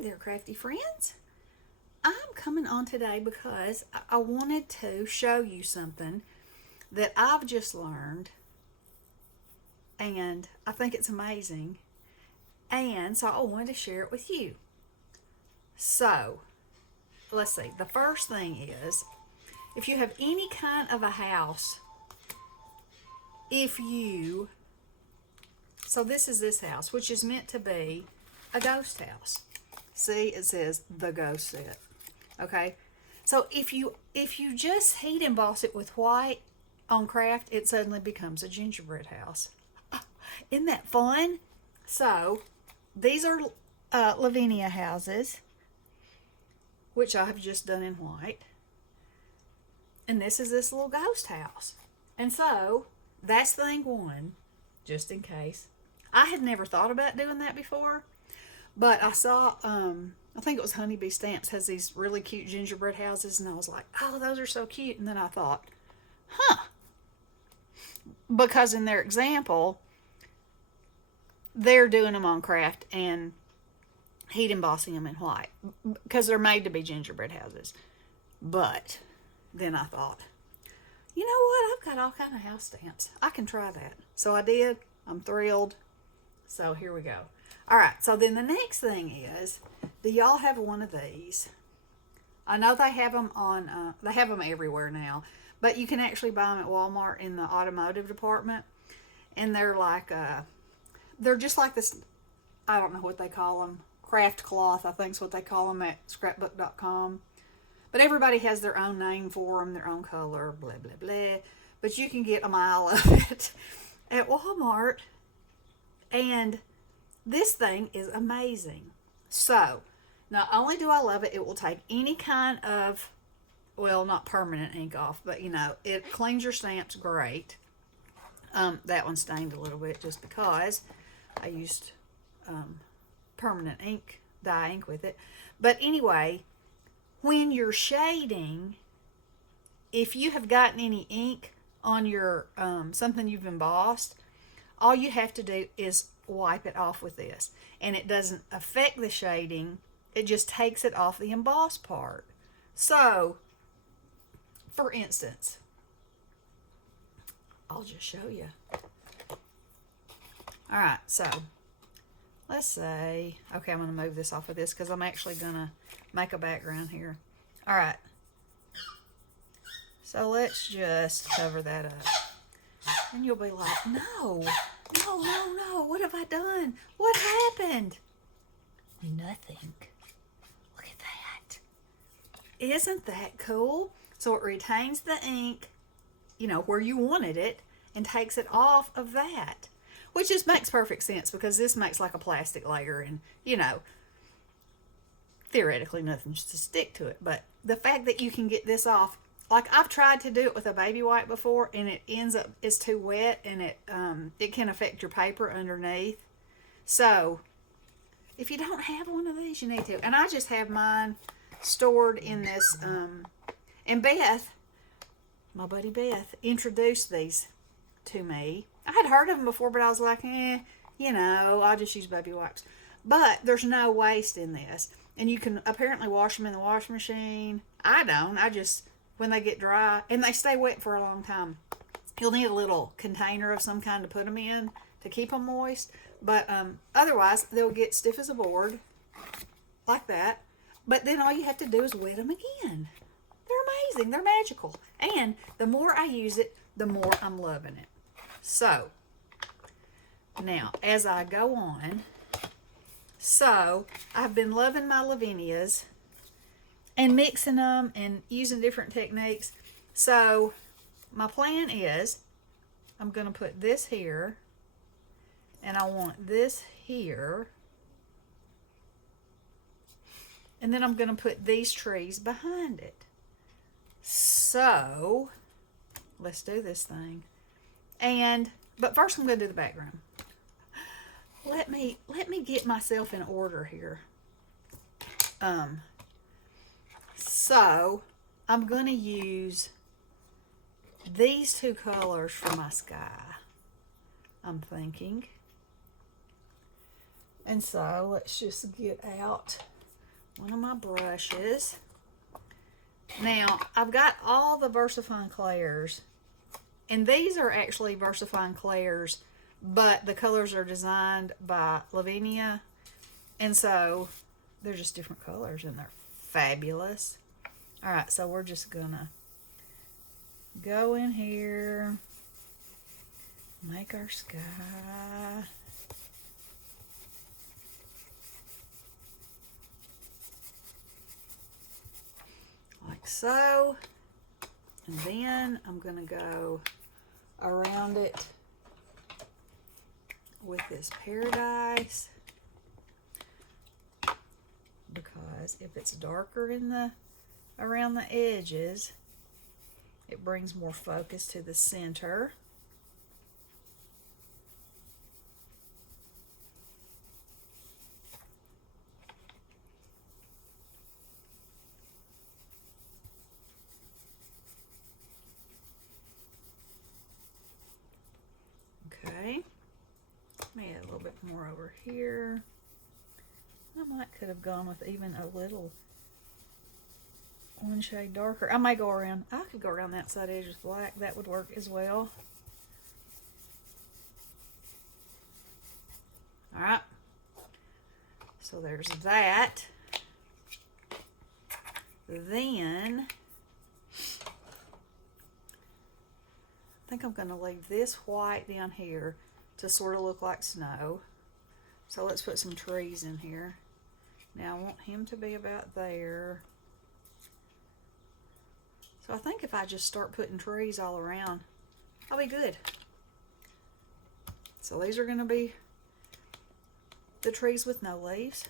there, Crafty Friends. I'm coming on today because I wanted to show you something that I've just learned, and I think it's amazing, and so I wanted to share it with you. So, let's see. The first thing is, if you have any kind of a house, so this is this house, which is meant to be a ghost house. See, it says the ghost set. Okay, so if you just heat emboss it with white on craft, it suddenly becomes a gingerbread house. Isn't that fun? So these are Lavinia houses, which I have just done in white, and this is this little ghost house. And so that's thing one, just in case. I had never thought about doing that before, but I saw, I think it was Honeybee Stamps has these really cute gingerbread houses, and I was like, oh, those are so cute. And then I thought, because in their example, they're doing them on craft and heat embossing them in white because they're made to be gingerbread houses. But then I thought, you know what? I've got all kind of house stamps. I can try that. So I did. I'm thrilled. So here we go. All right. So then the next thing is, do y'all have one of these? I know they have them on. They have them everywhere now, but you can actually buy them at Walmart in the automotive department, and they're like they're just like this. I don't know what they call them. Craft cloth, I think is what they call them at scrapbook.com. But everybody has their own name for them, their own color, blah, blah, blah. But you can get a mile of it at Walmart. And this thing is amazing. So, not only do I love it, it will take any kind of, well, not permanent ink off, but you know, it cleans your stamps great. That one stained a little bit just because I used permanent ink, dye ink with it. But anyway, when you're shading, if you have gotten any ink on your something you've embossed, all you have to do is wipe it off with this, and it doesn't affect the shading. It just takes it off the embossed part. So, for instance, I'll just show you. All right, so let's say, okay, I'm going to move this off of this because I'm actually going to make a background here. All right. So let's just cover that up. And you'll be like, no, what have I done? What happened? Nothing. Look at that. Isn't that cool? So it retains the ink, you know, where you wanted it, and takes it off of that. Which just makes perfect sense because this makes like a plastic layer, and, you know, theoretically nothing's to stick to it. But the fact that you can get this off, like I've tried to do it with a baby wipe before, and it ends up, it's too wet, and it can affect your paper underneath. So if you don't have one of these, you need to. And I just have mine stored in this, and Beth, my buddy Beth, introduced these to me. I had heard of them before, but I was like, you know, I'll just use baby wipes. But there's no waste in this. And you can apparently wash them in the washing machine. I don't. I just, when they get dry, and they stay wet for a long time. You'll need a little container of some kind to put them in to keep them moist. But otherwise, they'll get stiff as a board, like that. But then all you have to do is wet them again. They're amazing. They're magical. And the more I use it, the more I'm loving it. So, now, as I go on, so I've been loving my Lavinias and mixing them and using different techniques. So, my plan is I'm going to put this here, and I want this here, and then I'm going to put these trees behind it. So, let's do this thing. But first I'm going to do the background. Let me get myself in order here. So I'm going to use these two colors for my sky, I'm thinking. And so let's just get out one of my brushes. Now, I've got all the VersaFine Clairs, and these are actually VersaFine Clairs, but the colors are designed by Lavinia, and so they're just different colors, and they're fabulous. All right, so we're just gonna go in here, make our sky. Like so. And then I'm going to go around it with this paradise, because if it's darker in the around the edges, it brings more focus to the center. Okay, let me add a little bit more over here. I could have gone with even a little one shade darker. I may go around, I could go around that side edge with black. That would work as well. All right, so there's that. Then I think I'm going to leave this white down here to sort of look like snow. So let's put some trees in here. Now I want him to be about there. So I think if I just start putting trees all around, I'll be good. So these are going to be the trees with no leaves.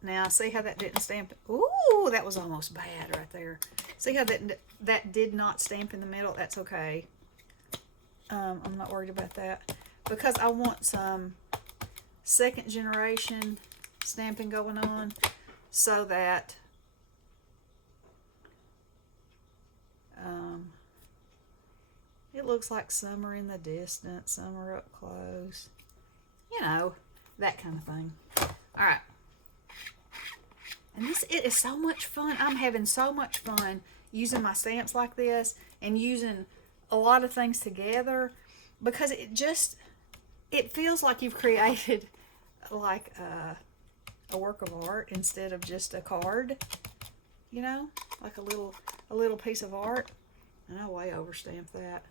Now, see how that didn't stamp? Ooh, that was almost bad right there. See how that did not stamp in the middle? That's okay. I'm not worried about that, because I want some second generation stamping going on, so that it looks like summer in the distance, summer up close. You know, that kind of thing. All right. And it is so much fun. I'm having so much fun using my stamps like this and using a lot of things together, because it feels like you've created like a work of art instead of just a card, you know, like a little piece of art. And I way overstamped that.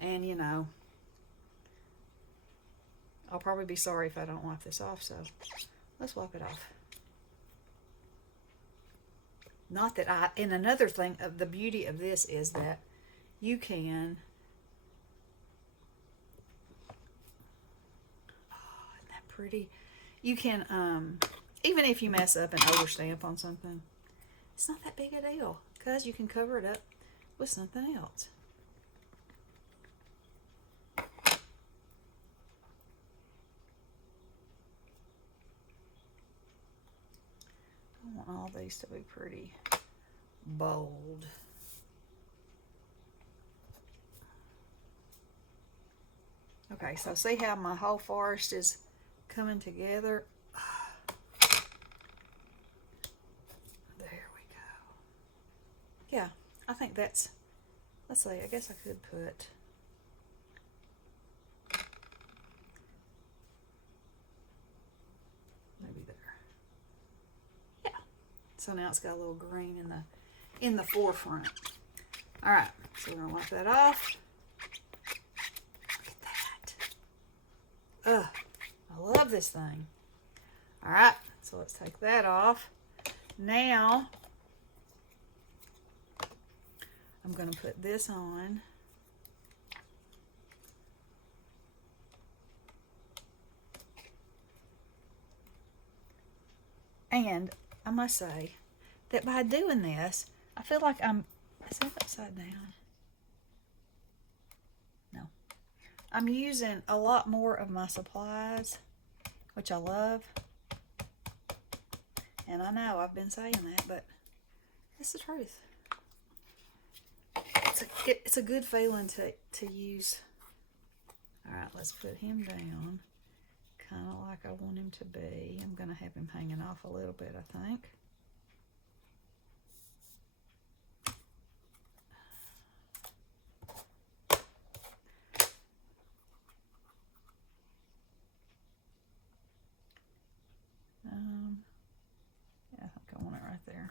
And you know, I'll probably be sorry if I don't wipe this off, so let's wipe it off. Not that and another thing of the beauty of this is that you can, oh, isn't that pretty? You can, even if you mess up and overstamp on something, it's not that big a deal, because you can cover it up with something else. I want all these to be pretty bold. Okay, so see how my whole forest is coming together? There we go. Yeah, I think that's, let's see, I guess I could put, maybe there. So now it's got a little green in the forefront. All right, so we're gonna wipe that off. Look at that. Ugh, I love this thing. All right, so let's take that off. Now I'm gonna put this on. And I must say that by doing this, I feel like is that upside down? No. I'm using a lot more of my supplies, which I love. And I know, I've been saying that, but it's the truth. It's a good feeling to use. All right, let's put him down, kind of like I want him to be. I'm going to have him hanging off a little bit, I think. Yeah, I think I want it right there.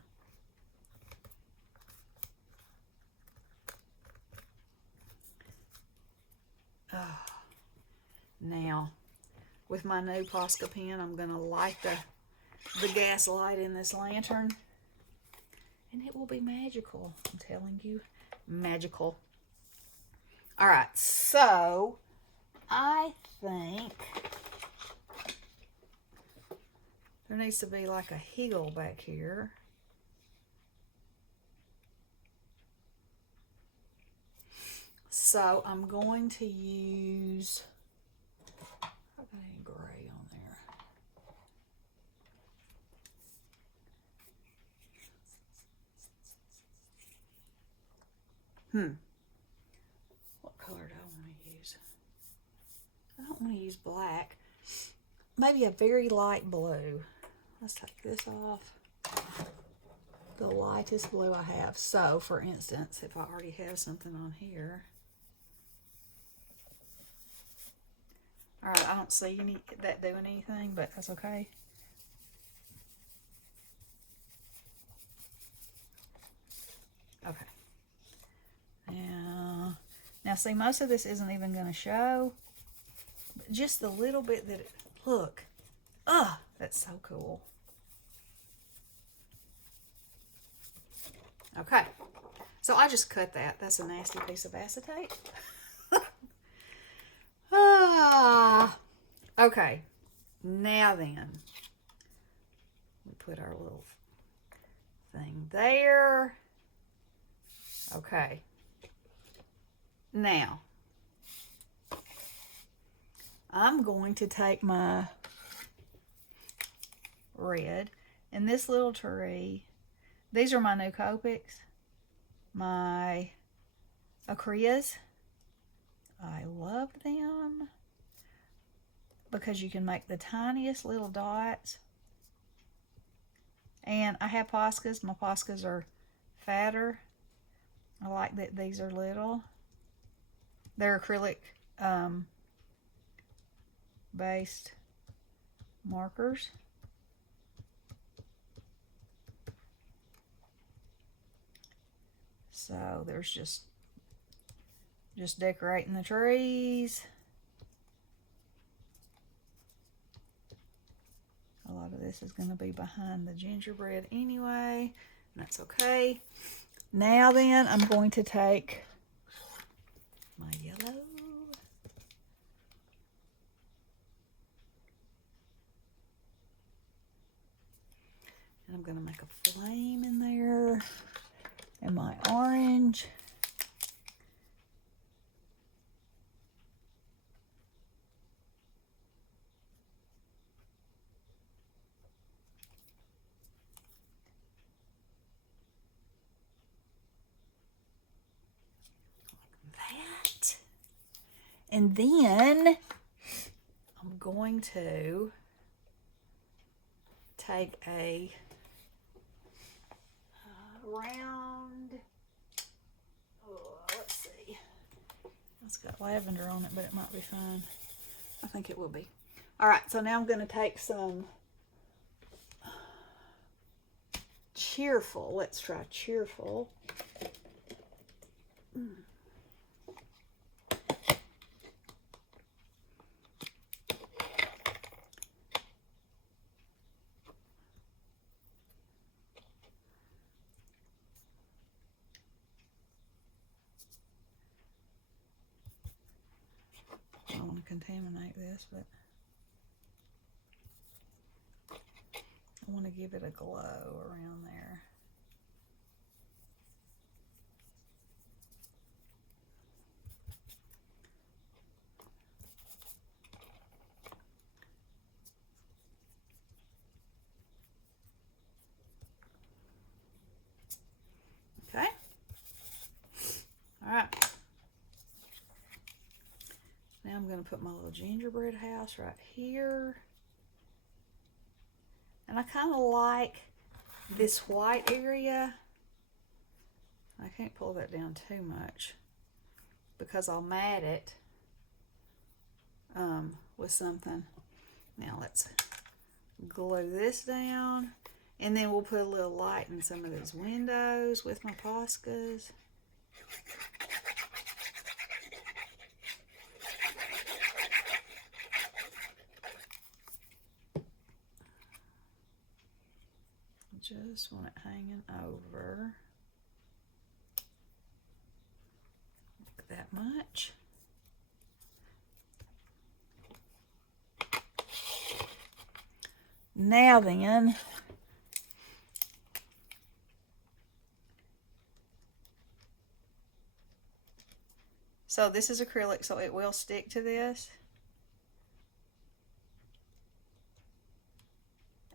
Oh. Now, with my new Posca pen, I'm going to light the gas light in this lantern, and it will be magical. I'm telling you, magical. All right, so I think there needs to be like a hill back here. So I'm going to use, I got any gray on there? What color do I want to use? I don't want to use black. Maybe a very light blue. Let's take this off. The lightest blue I have. So, for instance, if I already have something on here. All right, I don't see that doing anything, but that's okay. Okay. Now see, most of this isn't even going to show. But just the little bit that look. Oh, that's so cool. Okay. So I just cut that. That's a nasty piece of acetate. Okay. Now then, we put our little thing there. Okay. Now, I'm going to take my red and this little tree. These are my new Copics, my Acryas. I love them because you can make the tiniest little dots. And I have Poscas. My Poscas are fatter. I like that these are little. They're acrylic based markers. So there's just decorating the trees. A lot of this is going to be behind the gingerbread anyway, and that's okay. Now then, I'm going to take my yellow. And I'm going to make a flame in there. And my orange. That. And then I'm going to take a round, let's see, it's got lavender on it, but it might be fine. I think it will be. All right, so now I'm going to take some cheerful. Let's try cheerful. I don't want to contaminate this, but I want to give it a glow around there. to put my little gingerbread house right here. And I kind of like this white area. I can't pull that down too much because I'll mat it with something. Now let's glue this down, and then we'll put a little light in some of these windows with my Poscas. Just want it hanging over like that much. Now then, so this is acrylic, so it will stick to this.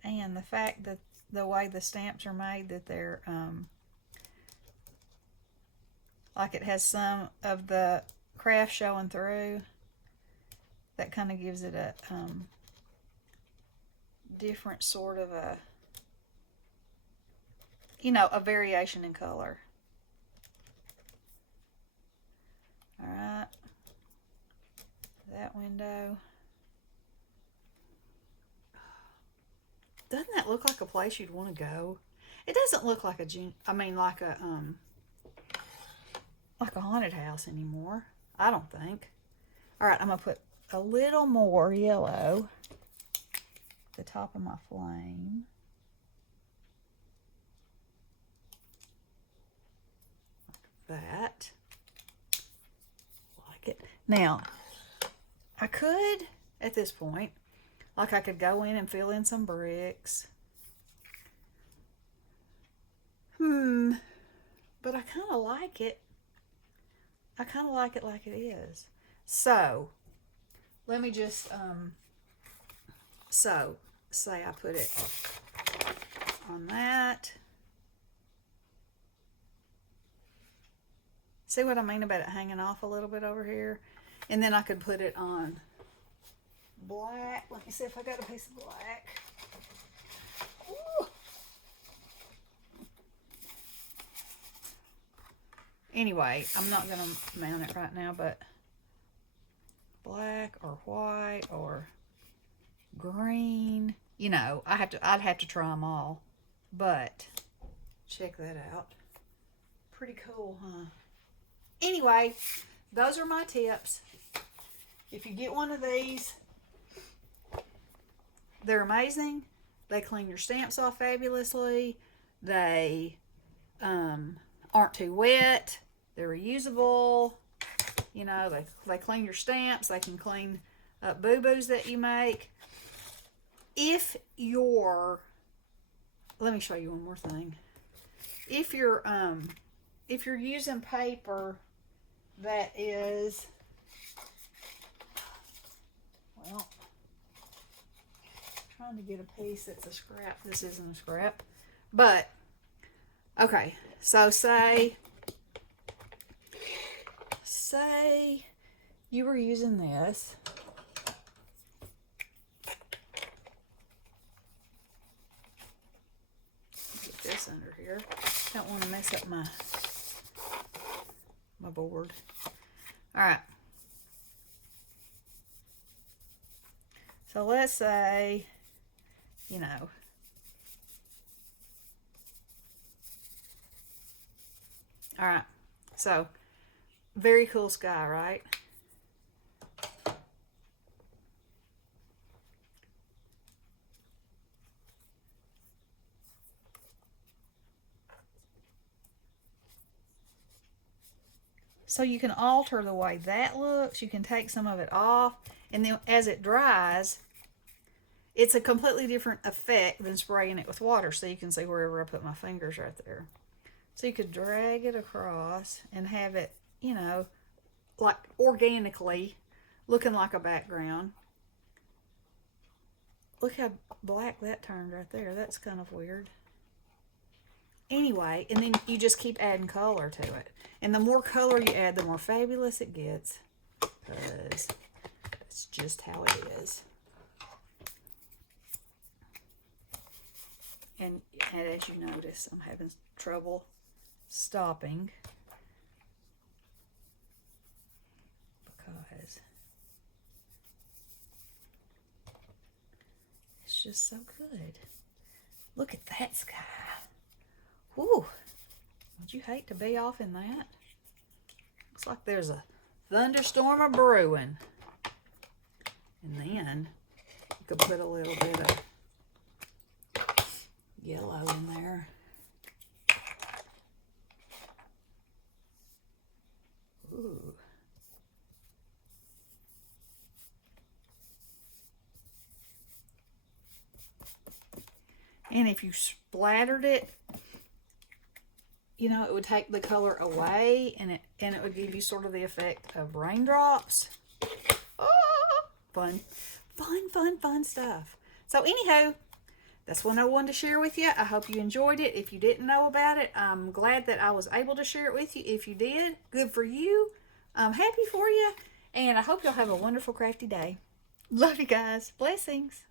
And the fact that the way the stamps are made, that they're like it has some of the craft showing through, that kind of gives it a different sort of a, you know, a variation in color. All right, that window. Doesn't that look like a place you'd want to go? It doesn't look like a like a haunted house anymore, I don't think. All right, I'm gonna put a little more yellow at the top of my flame. Like that. Like it. Now, I could, at this point, like I could go in and fill in some bricks. But I kind of like it. I kind of like it like it is. So, let me just, so, say I put it on that. See what I mean about it hanging off a little bit over here? And then I could put it on black. Let me see if I got a piece of black. Ooh. Anyway, I'm not going to mount it right now, but black or white or green. You know, I'd have to try them all. But check that out. Pretty cool, huh? Anyway, those are my tips. If you get one of these, they're amazing. They clean your stamps off fabulously. They aren't too wet. They're reusable. You know, they clean your stamps. They can clean up boo-boos that you make. If you're, let me show you one more thing. If you're using paper that is, well, trying to get a piece that's a scrap. This isn't a scrap, but okay. So say you were using this. Get this under here. Don't want to mess up my board. All right. So let's say, you know, all right. So very cool sky, right? So you can alter the way that looks. You can take some of it off, and then as it dries, it's a completely different effect than spraying it with water. So you can see wherever I put my fingers right there. So you could drag it across and have it, you know, like organically looking like a background. Look how black that turned right there. That's kind of weird. Anyway, and then you just keep adding color to it. And the more color you add, the more fabulous it gets. Because It's just how it is. And as you notice, I'm having trouble stopping because it's just so good. Look at that sky. Whew. Would you hate to be off in that? Looks like there's a thunderstorm a-brewing. And then you could put a little bit of yellow in there. Ooh. And if you splattered it, you know, it would take the color away, and it would give you sort of the effect of raindrops. Oh, fun stuff. So anyhow, that's what I wanted to share with you. I hope you enjoyed it. If you didn't know about it, I'm glad that I was able to share it with you. If you did, good for you. I'm happy for you, and I hope y'all have a wonderful crafty day. Love you guys. Blessings.